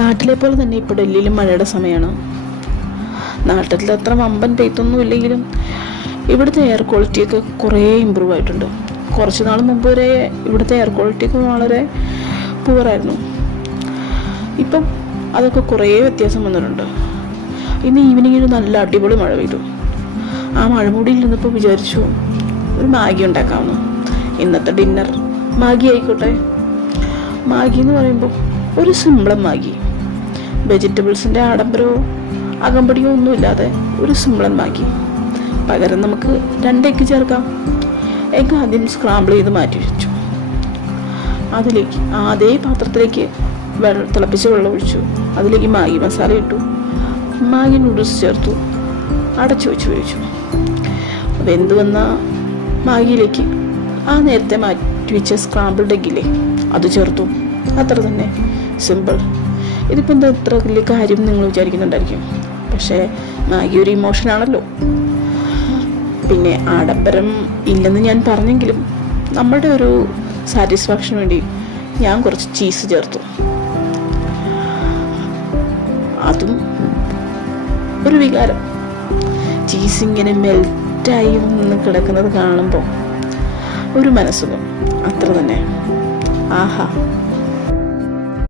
നാട്ടിലെ പോലെ തന്നെ ഇപ്പോൾ ഡൽഹിയിലും മഴയുടെ സമയമാണ്. നാട്ടിൽ അത്ര വമ്പൻ പെയ്ത്തൊന്നും ഇല്ലെങ്കിലും ഇവിടുത്തെ എയർ ക്വാളിറ്റിയൊക്കെ കുറേ ഇമ്പ്രൂവ് ആയിട്ടുണ്ട്. കുറച്ച് നാൾ മുമ്പ് വരെ ഇവിടുത്തെ എയർ ക്വാളിറ്റിയൊക്കെ വളരെ പുവറായിരുന്നു. ഇപ്പം അതൊക്കെ കുറേ വ്യത്യാസം വന്നിട്ടുണ്ട്. ഇന്ന് ഈവനിങ്ങിൽ നല്ല അടിപൊളി മഴ പെയ്തു. ആ മഴമൂടിയിൽ നിന്നപ്പോൾ വിചാരിച്ചു ഒരു മാഗി ഉണ്ടാക്കാമെന്ന്. ഇന്നത്തെ ഡിന്നർ മാഗി ആയിക്കോട്ടെ. മാഗി എന്ന് പറയുമ്പോൾ ഒരു സിമ്പിളൻ മാഗി, വെജിറ്റബിൾസിൻ്റെ ആഡംബരമോ അകമ്പടിയോ ഒന്നുമില്ലാതെ ഒരു സിമ്പിളൻ മാഗി. പകരം നമുക്ക് 2 എഗ്ഗ് ചേർക്കാം. എഗ്ഗ് ആദ്യം സ്ക്രാമ്പിൾ ചെയ്ത് മാറ്റി വെച്ചു. അതിലേക്ക് അതേ പാത്രത്തിലേക്ക് തിളപ്പിച്ച വെള്ളം ഒഴിച്ചു. അതിലേക്ക് മാഗി മസാല ഇട്ടു, മാഗി നൂഡിൽസ് ചേർത്തു, അടച്ചു വെച്ച് വേവിച്ചു. വെന്ത് വന്ന മാഗിയിലേക്ക് ആ നേരത്തെ മാറ്റി വെച്ച സ്ക്രാമ്പിൾഡ് എഗ്ഗില്ലേ അത് ചേർത്തു. അത്ര തന്നെ, സിമ്പിൾ. ഇതിപ്പോൾ എന്താ ഇത്ര വലിയ കാര്യം നിങ്ങൾ വിചാരിക്കുന്നുണ്ടായിരിക്കും. പക്ഷേ മാഗി ഒരു ഇമോഷനാണല്ലോ. പിന്നെ ആഡംബരം ഇല്ലെന്ന് ഞാൻ പറഞ്ഞെങ്കിലും നമ്മുടെ ഒരു സാറ്റിസ്ഫാക്ഷന് വേണ്ടി ഞാൻ കുറച്ച് ചീസ് ചേർത്തു. അതും ഒരു വികാരം. ചീസ് ഇങ്ങനെ മെൽറ്റായി നിന്ന് കിടക്കുന്നത് കാണുമ്പോൾ ഒരു മനസ്സുഖം. അത്ര തന്നെ. ആഹാ.